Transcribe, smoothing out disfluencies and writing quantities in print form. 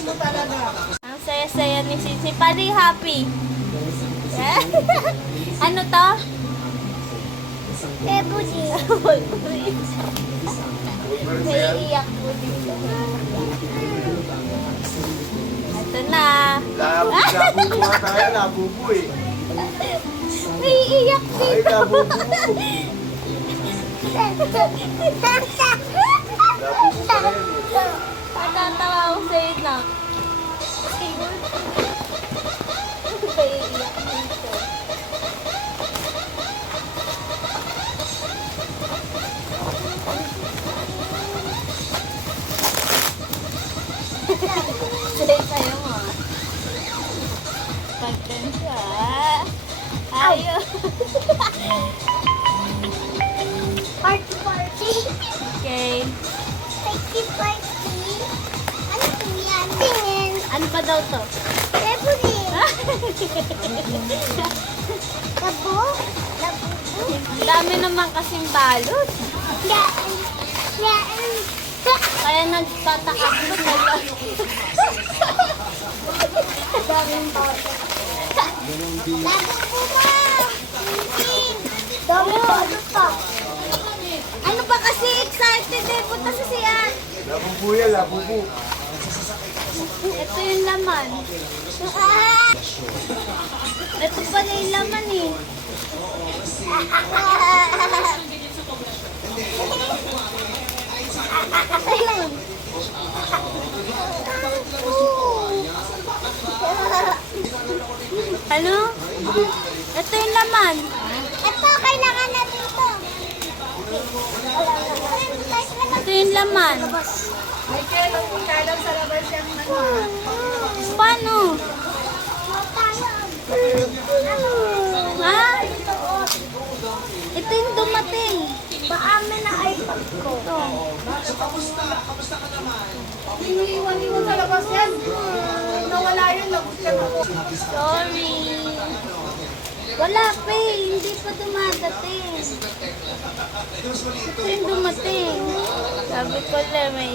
mo talaga. Ang saya-saya ni Sisi. Pari happy. Ano to? Pebuli. Naiiyak po dito. Ito na. Labubu nga tayo, labubu eh. Naiiyak Ay, dito. labubu. Labubu pa rin eh. Patatawa ako sa'yo na. Naiiyak dito. Sa'yo mo. Pagkansya. Ayaw. Party party. Okay. Party party. Ano po yan? Tingin. Ano pa daw to? Pebuli. Labo. Labubu. Ang dami naman kasing balot. Yaan. Yaan. Kaya nagtataka ko na Daming bata. Labubu ba? Tingin. Daming bata pa. Ano ba kasi excited eh? Punta sa siyan. Labubu yan, labubu. Ito yung laman. Ah! Ito pala yung laman eh. Ayun. Ano? Ito yung laman. Ito, kailangan natin ito. Ito yung laman. Michael, ang ikalam sa labas yung ano. Paano? Ha? Ito yung dumating. Paamin na iPad ko. Iniiwan-iwan sa labas yan. Nawala yun, labas yan ako. Sorry. Wala pa eh. Hindi pa dumadating. Ito yung dumating. Sabi ko lang may